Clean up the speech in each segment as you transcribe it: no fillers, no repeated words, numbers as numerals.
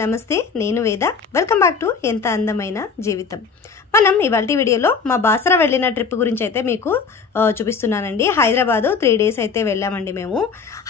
నమస్తే నేను వేద వెల్కమ్ బ్యాక్ టు ఎంత అందమైన జీవితం మనం ఇవాల్టి వీడియోలో మా బాసరా వెళ్ళిన ట్రిప్ గురించి అయితే మీకు చూపిస్తున్నానండి హైదరాబాద్ 3 డేస్ అయితే వెళ్ళామండి మేము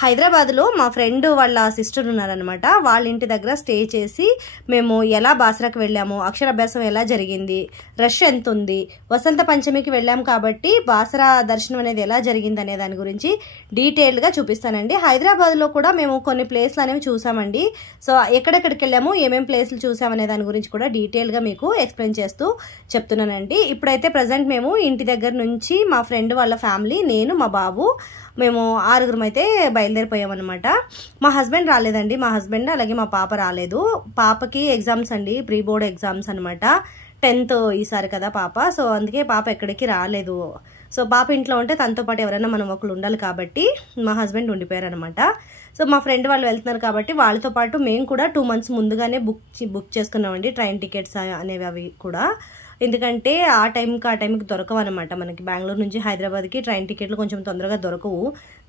హైదరాబాద్ లో మా ఫ్రెండ్ వాళ్ళ సిస్టర్ ఉన్నారన్నమాట వాళ్ళ ఇంటి దగ్గర స్టే చేసి మేము ఎలా బాసరాకి వెళ్ళాము అక్షరాభ్యాసం ఎలా జరిగింది రష్ ఎంత ఉంది వసంత పంచమికి వెళ్ళాం కాబట్టి బాసరా దర్శనం అనేది ఎలా జరిగింది అనే దాని గురించి డీటెయిల్ గా చూపిస్తానండి హైదరాబాద్ లో కూడా మేము కొన్ని ప్లేస్లు అనేవి చూసామండి సో ఎక్కడెక్కడికి వెళ్ళాము ఏమేం ప్లేస్లు చూసామనే దాని గురించి కూడా డీటెయిల్ గా మీకు ఎక్స్ప్లెయిన్ చేస్తూ చెప్తున్నానండి ఇప్పుడైతే ప్రెజెంట్ మేము ఇంటి దగ్గర నుంచి మా ఫ్రెండ్ వాళ్ళ ఫ్యామిలీ నేను మా బాబు మేము 6గురం అయితే బయలుదేరిపోయామన్నమాట మా హస్బెండ్ రాలేదండి మా హస్బెండ్ అలాగే మా పాప రాలేదు పాపకి ఎగ్జామ్స్ అండి ప్రీ బోర్డ్ ఎగ్జామ్స్ అనమాట 10th ఈసారి కదా పాప సో అందుకే పాప ఎక్కడికి రాలేదు సో పాప ఇంట్లో ఉంటే తనతో పాటు ఎవరైనా మనం ఒకళ్ళు ఉండాలి కాబట్టి మా హస్బెండ్ ఉండిపోయారు అనమాట సో మా ఫ్రెండ్ వాళ్ళు వెళ్తున్నారు కాబట్టి వాళ్ళతో పాటు మేము కూడా 2 months ముందుగానే బుక్ చేసుకున్నామండి ట్రైన్ టికెట్స్ అనేవి అవి కూడా ఎందుకంటే ఆ టైంకి దొరకవు అనమాట మనకి బెంగళూరు నుంచి హైదరాబాద్కి ట్రైన్ టికెట్లు కొంచెం తొందరగా దొరకవు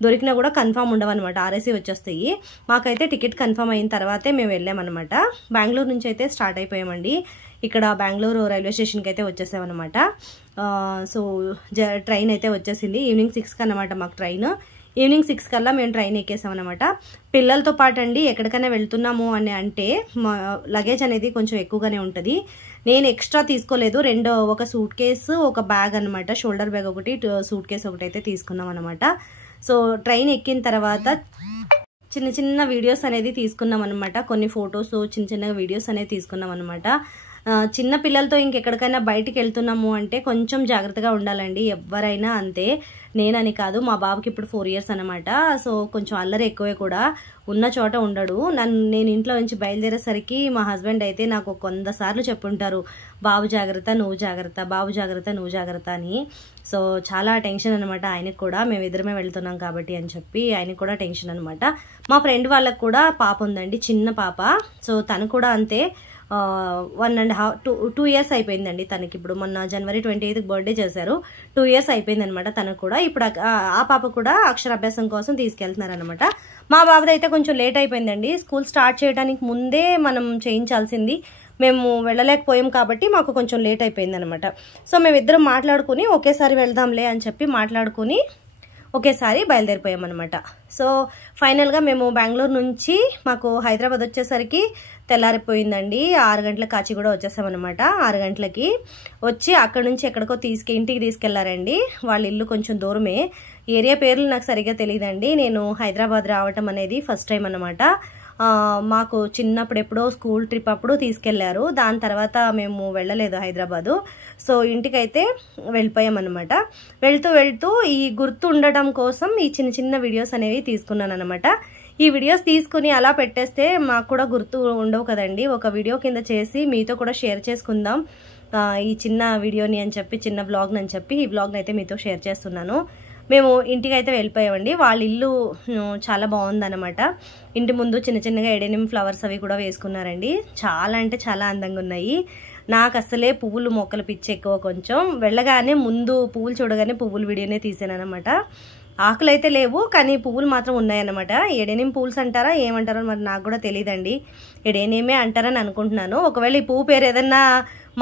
దొరికినా కూడా కన్ఫామ్ ఉండవు అనమాట ఆర్ఎస్సీ వచ్చేస్తాయి మాకైతే టికెట్ కన్ఫామ్ అయిన తర్వాతే మేము వెళ్ళామన్నమాట బెంగళూరు నుంచి అయితే స్టార్ట్ అయిపోయామండి ఇక్కడ బెంగళూరు రైల్వే స్టేషన్కి అయితే వచ్చేసామన్నమాట సో ట్రైన్ అయితే వచ్చేసింది ఈవినింగ్ 6కి అనమాట మాకు ట్రైన్ ఈవినింగ్ 6 కల్లా మేము ట్రైన్ ఎక్కేసామన్నమాట పిల్లలతో పాటు అండి ఎక్కడికైనా వెళ్తున్నాము అని అంటే లగేజ్ అనేది కొంచెం ఎక్కువగానే ఉంటుంది నేను ఎక్స్ట్రా తీసుకోలేదు ఒక సూట్ కేసు ఒక బ్యాగ్ అనమాట షోల్డర్ బ్యాగ్ ఒకటి సూట్ కేసు ఒకటి అయితే తీసుకున్నాం అనమాట సో ట్రైన్ ఎక్కిన తర్వాత చిన్న వీడియోస్ అనేది తీసుకున్నాం అనమాట కొన్ని ఫొటోస్ చిన్న వీడియోస్ అనేది తీసుకున్నాం అనమాట చిన్న పిల్లలతో ఇంకెక్కడికైనా బయటికి వెళ్తున్నాము అంటే కొంచెం జాగ్రత్తగా ఉండాలండి ఎవరైనా అంతే నేనని కాదు మా బాబుకి ఇప్పుడు 4 years అనమాట సో కొంచెం అల్లరి ఎక్కువే కూడా ఉన్న చోట ఉండడు నేను ఇంట్లో నుంచి బయలుదేరేసరికి మా హస్బెండ్ అయితే నాకు 100 సార్లు చెప్పుంటారు బాబు జాగ్రత్త నువ్వు జాగ్రత్త బాబు జాగ్రత్త నువ్వు జాగ్రత్త అని సో చాలా టెన్షన్ అనమాట ఆయనకు కూడా మేము ఇద్దరమే వెళ్తున్నాం కాబట్టి అని చెప్పి ఆయనకు కూడా టెన్షన్ అనమాట మా ఫ్రెండ్ వాళ్ళకు కూడా పాప ఉందండి చిన్న పాప సో తను కూడా అంతే 2 years అయిపోయిందండి తనకి ఇప్పుడు మొన్న January 28th బర్త్డే చేశారు 2 years అయిపోయింది అనమాట తనకు కూడా ఇప్పుడు ఆ పాప కూడా అక్షరాభ్యాసం కోసం తీసుకెళ్తున్నారు అనమాట మా బాబుది అయితే కొంచెం లేట్ అయిపోయిందండి స్కూల్ స్టార్ట్ చేయడానికి ముందే మనం చేయించాల్సింది మేము వెళ్ళలేకపోయాం కాబట్టి మాకు కొంచెం లేట్ అయిపోయింది అనమాట సో మేమిద్దరం మాట్లాడుకుని ఒకేసారి వెళ్దాంలే అని చెప్పి మాట్లాడుకుని ఒకేసారి బయలుదేరిపోయామన్నమాట సో ఫైనల్గా మేము బెంగళూరు నుంచి మాకు హైదరాబాద్ వచ్చేసరికి తెల్లారిపోయిందండి 6 గంటలకు కాచిగూడ వచ్చేసామన్నమాట 6 గంటలకి వచ్చి అక్కడ నుంచి ఎక్కడికో ఇంటికి తీసుకెళ్లారండి వాళ్ళ ఇల్లు కొంచెం దూరమే ఏరియా పేర్లు నాకు సరిగ్గా తెలియదండి నేను హైదరాబాద్ రావటం అనేది ఫస్ట్ టైం అన్నమాట మాకు చిన్నప్పుడు ఎప్పుడో స్కూల్ ట్రిప్ అప్పుడు తీసుకెళ్లారు దాని తర్వాత మేము వెళ్ళలేదు హైదరాబాదు సో ఇంటికైతే వెళ్ళిపోయామన్నమాట వెళ్తూ ఈ గుర్తు ఉండటం కోసం ఈ చిన్న వీడియోస్ అనేవి తీసుకున్నాను అనమాట ఈ వీడియోస్ తీసుకుని అలా పెట్టేస్తే మాకు కూడా గుర్తు ఉండవు కదండి ఒక వీడియో కింద చేసి మీతో కూడా షేర్ చేసుకుందాం ఈ చిన్న వీడియోని అని చెప్పి చిన్న బ్లాగ్ని అని చెప్పి ఈ బ్లాగ్ని అయితే మీతో షేర్ చేస్తున్నాను మేము ఇంటికి అయితే వెళ్ళిపోయామండి వాళ్ళ ఇల్లు చాలా బాగుందన్నమాట ఇంటి ముందు చిన్నగా ఎడెనిమ్ ఫ్లవర్స్ అవి కూడా వేసుకున్నారండి చాలా అంటే చాలా అందంగా ఉన్నాయి నాకు అసలే పువ్వులు మొక్కలు పిచ్చి ఎక్కువ కొంచెం వెళ్ళగానే ముందు పువ్వులు చూడగానే పువ్వుల వీడియోనే తీసాను అనమాట ఆకులు అయితే లేవు కానీ పువ్వులు మాత్రం ఉన్నాయన్నమాట ఎడెనిమ్ పూల్స్ అంటారా ఏమంటారో మరి నాకు కూడా తెలియదండి ఎడెనిమే అంటారని అనుకుంటున్నాను ఒకవేళ ఈ పువ్వు పేరు ఏదన్నా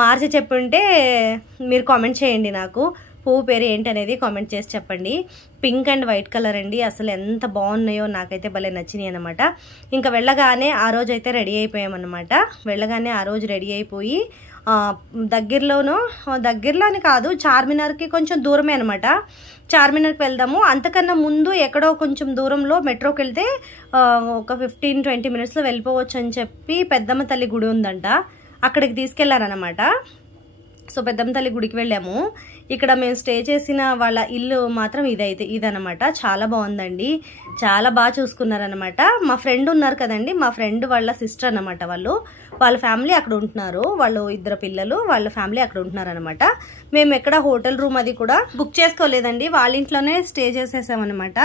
మార్చి చెప్పుంటే మీరు కామెంట్ చేయండి నాకు పువ్వు పేరు ఏంటి అనేది కామెంట్ చేసి చెప్పండి పింక్ అండ్ వైట్ కలర్ అండి అసలు ఎంత బాగున్నాయో నాకైతే భలే నచ్చినాయి అనమాట ఇంకా వెళ్ళగానే ఆ రోజు అయితే రెడీ అయిపోయామన్నమాట వెళ్ళగానే ఆ రోజు రెడీ అయిపోయి దగ్గరలో అని కాదు చార్మినార్కి కొంచెం దూరమే అనమాట చార్మినార్కి వెళ్దాము అంతకన్నా ముందు ఎక్కడో కొంచెం దూరంలో మెట్రోకి వెళ్తే ఒక 15-20 minutesలో వెళ్ళిపోవచ్చు అని చెప్పి పెద్దమ్మ తల్లి గుడి ఉందంట అక్కడికి తీసుకెళ్లారనమాట సో పెద్దమ్మ తల్లి గుడికి వెళ్ళాము ఇక్కడ మేము స్టే చేసిన వాళ్ళ ఇల్లు మాత్రం ఇదనమాట చాలా బాగుందండి చాలా బాగా చూసుకున్నారనమాట మా ఫ్రెండ్ ఉన్నారు కదండి మా ఫ్రెండ్ వాళ్ళ సిస్టర్ అనమాట వాళ్ళ ఫ్యామిలీ అక్కడ ఉంటున్నారు వాళ్ళు 2 పిల్లలు వాళ్ళ ఫ్యామిలీ అక్కడ ఉంటున్నారు అనమాట మేము ఎక్కడ హోటల్ రూమ్ అది కూడా బుక్ చేసుకోలేదండి వాళ్ళ ఇంట్లోనే స్టే చేసేసామన్నమాట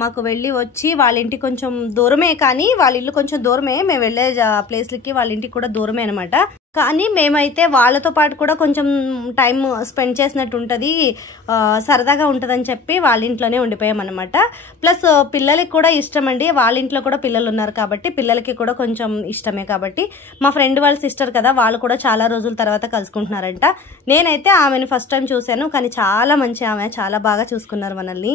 మాకు వెళ్ళి వచ్చి వాళ్ళ ఇంటికి కొంచెం దూరమే కానీ వాళ్ళ ఇల్లు కొంచెం దూరమే మేము వెళ్ళే ప్లేస్లకి వాళ్ళ ఇంటికి కూడా దూరమే అనమాట కానీ మేమైతే వాళ్ళతో పాటు కూడా కొంచెం టైం స్పెండ్ చేసినట్టు ఉంటుంది, సరదాగా ఉంటుందని చెప్పి వాళ్ళ ఇంట్లోనే ఉండిపోయామన్నమాట. ప్లస్ పిల్లలకి కూడా ఇష్టం అండి, వాళ్ళ ఇంట్లో కూడా పిల్లలు ఉన్నారు కాబట్టి పిల్లలకి కూడా కొంచెం ఇష్టమే కాబట్టి. మా ఫ్రెండ్ వాళ్ళ సిస్టర్ కదా, వాళ్ళు కూడా చాలా రోజుల తర్వాత కలుసుకుంటున్నారంట. నేనైతే ఆమెను ఫస్ట్ టైం చూశాను, కానీ చాలా మంచి ఆమె, చాలా బాగా చూసుకున్నారు మనల్ని.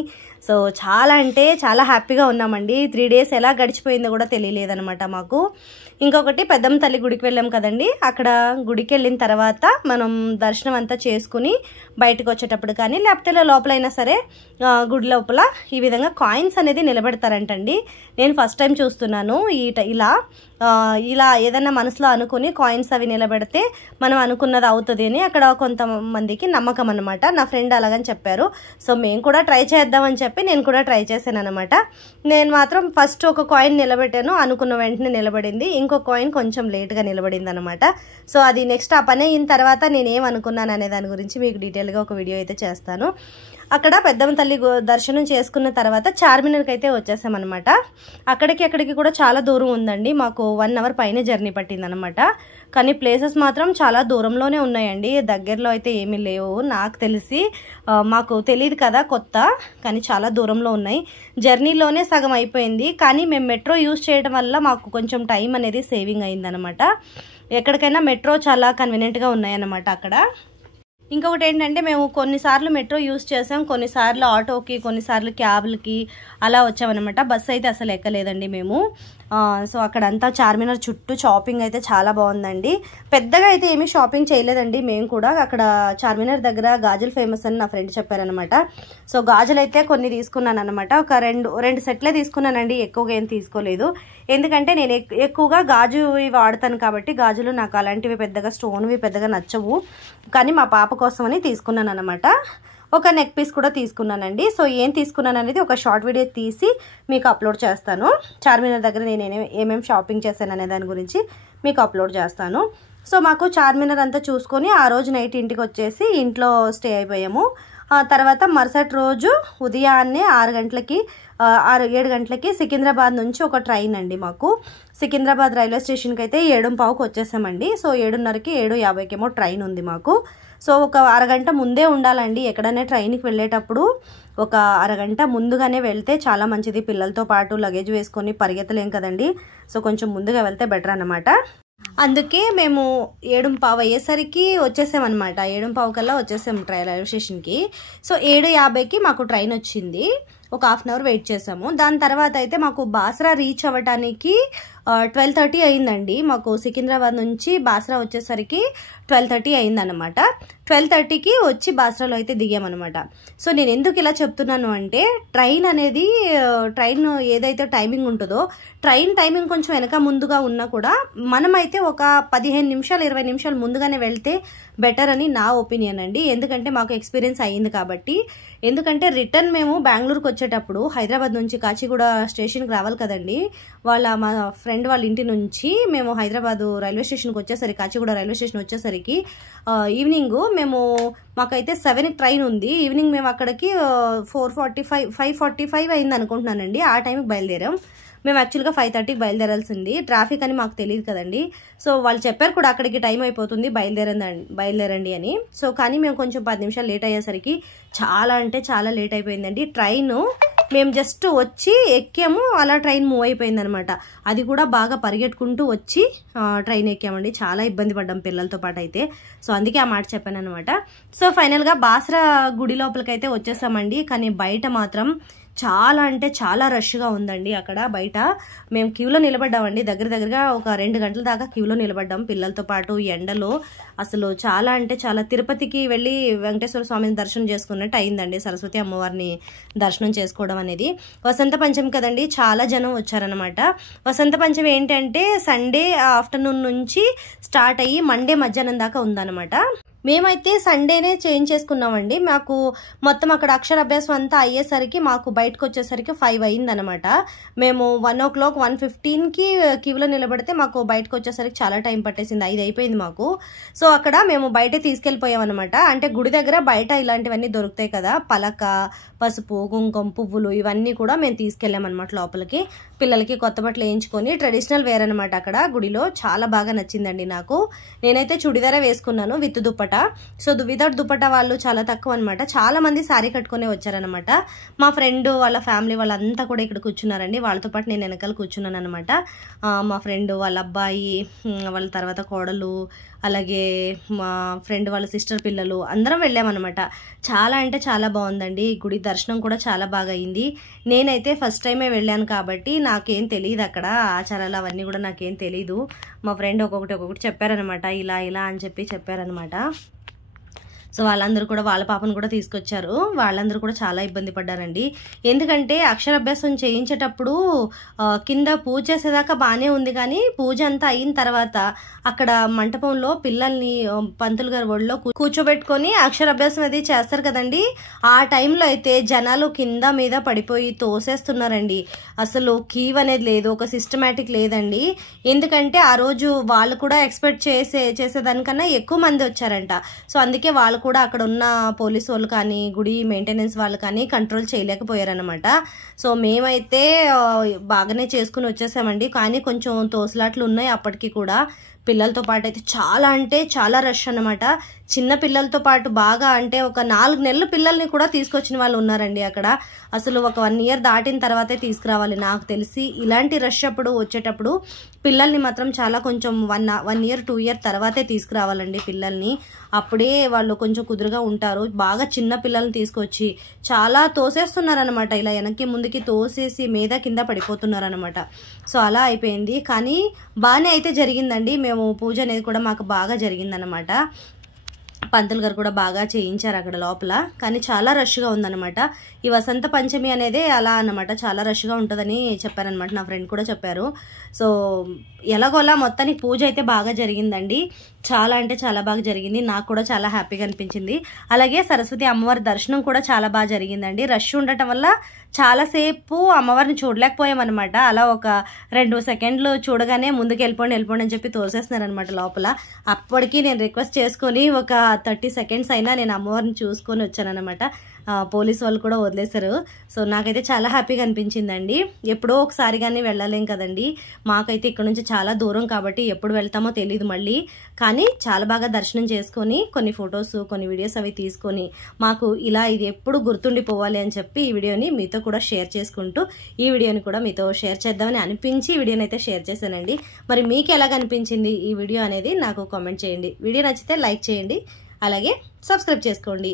సో చాలా అంటే చాలా హ్యాపీగా ఉన్నామండి. 3 days ఎలా గడిచిపోయిందో కూడా తెలియలేదనమాట మాకు. ఇంకొకటి పెద్దమ్మ తల్లి గుడికి వెళ్ళాం కదండి, అక్కడ గుడికి వెళ్ళిన తర్వాత మనం దర్శనం అంతా చేసుకుని బయటకు వచ్చేటప్పుడు కానీ లేకపోతే లోపలైనా సరే గుడి లోపల ఈ విధంగా కాయిన్స్ అనేది నిలబెడతారంటండి. నేను ఫస్ట్ టైం చూస్తున్నాను ఇలా ఏదైనా మనసులో అనుకుని కాయిన్స్ అవి నిలబెడితే మనం అనుకున్నది అవుతుంది అని అక్కడ కొంతమందికి నమ్మకం అనమాట. నా ఫ్రెండ్ అలాగని చెప్పారు. సో మేము కూడా ట్రై చేద్దామని చెప్పి నేను కూడా ట్రై చేశాను అనమాట. నేను మాత్రం ఫస్ట్ ఒక కాయిన్ నిలబెట్టాను, అనుకున్న వెంటనే నిలబడింది. ఇంకో కాయిన్ కొంచెం లేట్గా నిలబడింది అనమాట. సో అది నెక్స్ట్ ఆ పని అయిన తర్వాత నేనేమనుకున్నాను అనే దాని గురించి మీకు డీటెయిల్గా ఒక వీడియో అయితే చేస్తాను. అక్కడ పెద్దమ్మ తల్లి దర్శనం చేసుకున్న తర్వాత చార్మినార్కి అయితే వచ్చేసామన్నమాట. అక్కడికి కూడా చాలా దూరం ఉందండి, మాకు 1 hour పైన జర్నీ పట్టిందనమాట. కానీ ప్లేసెస్ మాత్రం చాలా దూరంలోనే ఉన్నాయండి, దగ్గరలో అయితే ఏమీ లేవు నాకు తెలిసి. మాకు తెలియదు కదా, కొత్త, కానీ చాలా దూరంలో ఉన్నాయి. జర్నీలోనే సగం అయిపోయింది. కానీ మేము మెట్రో యూజ్ చేయడం వల్ల మాకు కొంచెం టైం అనేది సేవింగ్ అయిందనమాట. ఎక్కడికైనా మెట్రో చాలా కన్వీనియంట్గా ఉన్నాయన్నమాట అక్కడ. ఇంకొకటి ఏంటంటే మేము కొన్నిసార్లు మెట్రో యూజ్ చేసాం, కొన్నిసార్లు ఆటోకి, కొన్నిసార్లు క్యాబ్లకి అలా వచ్చామన్నమాట. బస్సు అయితే అసలు ఎక్కలేదండి మేము. సో అక్కడంతా చార్మినార్ చుట్టూ షాపింగ్ అయితే చాలా బాగుందండి. పెద్దగా అయితే ఏమీ షాపింగ్ చేయలేదండి మేము కూడా. అక్కడ చార్మినార్ దగ్గర గాజులు ఫేమస్ అని నా ఫ్రెండ్ చెప్పారనమాట. సో గాజులు అయితే కొన్ని తీసుకున్నాను అనమాట. ఒక రెండు సెట్లే తీసుకున్నానండి, ఎక్కువగా ఏం తీసుకోలేదు. ఎందుకంటే నేను ఎక్కువగా గాజు వాడతాను కాబట్టి గాజులు నాకు అలాంటివి పెద్దగా స్టోన్వి పెద్దగా నచ్చవు. కానీ మా పాప కోసమని తీసుకున్నాను అనమాట. ఒక నెక్ పీస్ కూడా తీసుకున్నానండి. సో ఏం తీసుకున్నాను అనేది ఒక షార్ట్ వీడియో తీసి మీకు అప్లోడ్ చేస్తాను. చార్మినార్ దగ్గర నేను ఏమేమి షాపింగ్ చేశాను అనే దాని గురించి మీకు అప్లోడ్ చేస్తాను. సో మాకు చార్మినార్ అంతా చూసుకొని ఆ రోజు నైట్ ఇంటికి వచ్చేసి ఇంట్లో స్టే అయిపోయాము. తర్వాత మరుసటి రోజు ఉదయాన్నే 7 గంటలకి సికింద్రాబాద్ నుంచి ఒక ట్రైన్ అండి మాకు. సికింద్రాబాద్ రైల్వే స్టేషన్కి అయితే 7:15కి వచ్చేసామండి. సో 7:30కి 7:50కి ఏమో ట్రైన్ ఉంది మాకు. సో ఒక అరగంట ముందే ఉండాలండి ఎక్కడైనా ట్రైన్కి వెళ్ళేటప్పుడు. ఒక అరగంట ముందుగానే వెళ్తే చాలా మంచిది, పిల్లలతో పాటు లగేజ్ వేసుకొని పరిగెత్తలేం కదండి. సో కొంచెం ముందుగా వెళ్తే బెటర్ అన్నమాట. అందుకే మేము 7:15 అయ్యేసరికి వచ్చేసామన్నమాట. 7:15 కల్లా వచ్చేసాము రైల్వే స్టేషన్కి. సో 7:50కి మాకు ట్రైన్ వచ్చింది. ఒక 1/2 hour వెయిట్ చేసాము. దాని తర్వాత అయితే మాకు బాసరా రీచ్ అవ్వడానికి 12:30 అయిందండి. మాకు సికింద్రాబాద్ నుంచి బాసరా వచ్చేసరికి 12:30 అయిందన్నమాట. 12:30కి వచ్చి బాసరాలో అయితే దిగామన్నమాట. సో నేను ఎందుకు ఇలా చెప్తున్నాను అంటే ట్రైన్ ఏదైతే టైమింగ్ ఉంటుందో ట్రైన్ టైమింగ్ కొంచెం వెనక ముందుగా ఉన్నా కూడా మనమైతే ఒక 15 నిమిషాలు 20 నిమిషాలు ముందుగానే వెళ్తే బెటర్ అని నా ఒపీనియన్ అండి. ఎందుకంటే మాకు ఎక్స్పీరియన్స్ అయ్యింది కాబట్టి. ఎందుకంటే రిటర్న్ మేము బెంగళూరుకి వచ్చేటప్పుడు హైదరాబాద్ నుంచి కాచిగూడ స్టేషన్కి రావాలి కదండి. మా ఫ్రెండ్ వాళ్ళ ఇంటి నుంచి మేము హైదరాబాద్ రైల్వే స్టేషన్కి వచ్చేసరికి, కాచిగూడ రైల్వే స్టేషన్ వచ్చేసరికి ఈవినింగ్ మాకైతే 7కి ట్రైన్ ఉంది. ఈవినింగ్ మేము అక్కడికి 5:45 అయింది అనుకుంటున్నానండి. ఆ టైంకి బయలుదేరాం. మేము యాక్చువల్గా 5:30కి బయలుదేరాల్సింది. ట్రాఫిక్ అని మాకు తెలియదు కదండి. సో వాళ్ళు చెప్పారు కూడా అక్కడికి టైం అయిపోతుంది బయలుదేరండి అని. సో కానీ మేము కొంచెం 10 నిమిషాలు లేట్ అయ్యేసరికి చాలా అంటే చాలా లేట్ అయిపోయిందండి. ట్రైన్ మేము జస్ట్ వచ్చి ఎక్కాము, అలా ట్రైన్ మూవ్ అయిపోయింది అనమాట. అది కూడా బాగా పరిగెట్టుకుంటూ వచ్చి ట్రైన్ ఎక్కామండి. చాలా ఇబ్బంది పడ్డాం పిల్లలతో పాటు అయితే. సో అందుకే ఆ మాట చెప్పాను అనమాట. సో ఫైనల్గా బాసరా గుడి లోపలికైతే వచ్చేసామండి. కానీ బయట మాత్రం చాలా అంటే చాలా రష్గా ఉందండి. అక్కడ బయట మేము క్యూలో నిలబడ్డామండి. దగ్గరగా ఒక 2 గంటల దాకా క్యూలో నిలబడ్డాం పిల్లలతో పాటు ఎండలో. అసలు చాలా అంటే చాలా, తిరుపతికి వెళ్ళి వెంకటేశ్వర స్వామిని దర్శనం చేసుకున్నట్టు అయిందండి. సరస్వతి అమ్మవారిని దర్శనం చేసుకోవడం అనేది. వసంత పంచమి కదండి, చాలా జనం వచ్చారనమాట. వసంత పంచమి ఏంటంటే సండే ఆఫ్టర్నూన్ నుంచి స్టార్ట్ అయ్యి మండే మధ్యాహ్నం దాకా ఉందన్నమాట. మేమైతే సండేనే చేంజ్ చేసుకున్నామండి. మాకు మొత్తం అక్కడ అక్షరాభ్యాసం అంతా అయ్యేసరికి మాకు బయటకు వచ్చేసరికి 5 అయిందనమాట. మేము 1 o'clock 1:15కి క్యూలో నిలబడితే మాకు బయటకు వచ్చేసరికి చాలా టైం పట్టేసింది. 5 అయిపోయింది మాకు. సో అక్కడ మేము బయట తీసుకెళ్ళిపోయాం అనమాట. అంటే గుడి దగ్గర బయట ఇలాంటివన్నీ దొరుకుతాయి కదా, పలక, పసుపు, కుంకుమ, పువ్వులు, ఇవన్నీ కూడా మేము తీసుకెళ్ళామన్నమాట లోపలికి. పిల్లలకి కొత్త బట్టలు వేయించుకొని ట్రెడిషనల్ వేర్ అనమాట. అక్కడ గుడిలో చాలా బాగా నచ్చిందండి నాకు. నేనైతే చుడిదారే వేసుకున్నాను with dupatta. So without dupatta వాళ్ళు చాలా తక్కువ అనమాట. చాలా మంది శారీ కట్టుకునే వచ్చారనమాట. మా ఫ్రెండ్ వాళ్ళ ఫ్యామిలీ వాళ్ళంతా కూడా ఇక్కడ కూర్చున్నారండి. వాళ్ళతో పాటు నేను వెనకాల కూర్చున్నాను అనమాట. మా ఫ్రెండ్ వాళ్ళ అబ్బాయి, వాళ్ళ తర్వాత కోడలు, అలాగే మా ఫ్రెండ్ వాళ్ళ సిస్టర్ పిల్లలు అందరం వెళ్ళామన్నమాట. చాలా అంటే చాలా బాగుందండి. గుడి దర్శనం కూడా చాలా బాగా అయింది. నేనైతే ఫస్ట్ టైమే వెళ్ళాను కాబట్టి నాకేం తెలియదు, అక్కడ ఆచారాలు అవన్నీ కూడా నాకేం తెలీదు. మా ఫ్రెండ్ ఒక్కొక్కటి చెప్పారనమాట, ఇలా ఇలా అని చెప్పారనమాట. సో వాళ్ళందరూ కూడా వాళ్ళ పాపను కూడా తీసుకొచ్చారు. వాళ్ళందరూ కూడా చాలా ఇబ్బంది పడ్డారండి. ఎందుకంటే అక్షరాభ్యాసం చేయించేటప్పుడు కింద పూజ చేసేదాకా బాగానే ఉంది, కానీ పూజ అంతా అయిన తర్వాత అక్కడ మంటపంలో పిల్లల్ని పంతులు గారు ఒళ్ళో కూర్చోబెట్టుకొని అక్షరాభ్యాసం అది చేస్తారు కదండి. ఆ టైంలో అయితే జనాలు కింద మీద పడిపోయి తోసేస్తున్నారండి. అసలు కీవ్ అనేది లేదు, ఒక సిస్టమేటిక్ లేదండి. ఎందుకంటే ఆ రోజు వాళ్ళు కూడా ఎక్స్పెక్ట్ చేసేదానికన్నా ఎక్కువ మంది వచ్చారంట. సో అందుకే వాళ్ళు కూడా అక్కడ ఉన్న పోలీసు వాళ్ళు కానీ గుడి మెయింటెనెన్స్ వాళ్ళు కానీ కంట్రోల్ చేయలేకపోయారనమాట. సో మేమైతే బాగానే చేసుకుని వచ్చేసామండి. కానీ కొంచెం తోసులాట్లు ఉన్నాయి అప్పటికి కూడా. పిల్లలతో పాటు అయితే చాలా అంటే చాలా రష్ అనమాట. చిన్న పిల్లలతో పాటు బాగా అంటే ఒక 4 నెలల పిల్లల్ని కూడా తీసుకొచ్చిన వాళ్ళు ఉన్నారండి అక్కడ. అసలు ఒక 1 ఇయర్ దాటిన తర్వాతే తీసుకురావాలి నాకు తెలిసి. ఇలాంటి రష్ అప్పుడు వచ్చేటప్పుడు పిల్లల్ని మాత్రం చాలా కొంచెం 1 ఇయర్ 2 ఇయర్ తర్వాతే తీసుకురావాలండి పిల్లల్ని. అప్పుడే వాళ్ళు కొంచెం కుదురుగా ఉంటారు. బాగా చిన్న పిల్లల్ని తీసుకొచ్చి చాలా తోసేస్తున్నారనమాట. ఇలా వెనక్కి ముందుకి తోసేసి మీద కింద పడిపోతున్నారనమాట. సో అలా అయిపోయింది. కానీ బాగానే అయితే జరిగిందండి. మేము పూజ అనేది కూడా మాకు బాగా జరిగిందనమాట. పంతులు గారు కూడా బాగా చేయించారు అక్కడ లోపల. కానీ చాలా రష్గా ఉందన్నమాట. ఈ వసంత పంచమి అనేది అలా అన్నమాట, చాలా రష్గా ఉంటుందని చెప్పారనమాట. నా ఫ్రెండ్ కూడా చెప్పారు. సో ఎలాగోలా మొత్తానికి పూజ అయితే బాగా జరిగిందండి. చాలా అంటే చాలా బాగా జరిగింది. నాకు కూడా చాలా హ్యాపీగా అనిపించింది. అలాగే సరస్వతి అమ్మవారి దర్శనం కూడా చాలా బాగా జరిగిందండి. రష్ ఉండటం వల్ల చాలాసేపు అమ్మవారిని చూడలేకపోయామన్నమాట. అలా ఒక 2 సెకండ్లు చూడగానే ముందుకు వెళ్ళిపోండి అని చెప్పి తోసేస్తున్నారనమాట లోపల. అప్పటికి నేను రిక్వెస్ట్ చేసుకొని ఒక 30 సెకండ్స్ అయినా నేను అమ్మవారిని చూసుకొని వచ్చానమాట. పోలీసు వాళ్ళు కూడా వదిలేశారు. సో నాకైతే చాలా హ్యాపీగా అనిపించిందండి. ఎప్పుడో ఒకసారి కానీ వెళ్ళలేం కదండి. మాకైతే ఇక్కడ నుంచి చాలా దూరం కాబట్టి ఎప్పుడు వెళ్తామో తెలియదు మళ్ళీ. కానీ చాలా బాగా దర్శనం చేసుకొని కొన్ని ఫొటోస్ కొన్ని వీడియోస్ అవి తీసుకొని మాకు ఇలా ఇది ఎప్పుడు గుర్తుండిపోవాలి అని చెప్పి ఈ వీడియోని మీతో కూడా షేర్ చేసుకుంటూ ఈ వీడియోని కూడా మీతో షేర్ చేద్దామని అనిపించి ఈ వీడియోని అయితే షేర్ చేశానండి. మరి మీకు ఎలాగ అనిపించింది ఈ వీడియో అనేది నాకు కామెంట్ చేయండి. వీడియో నచ్చితే లైక్ చేయండి, అలాగే సబ్స్క్రైబ్ చేసుకోండి.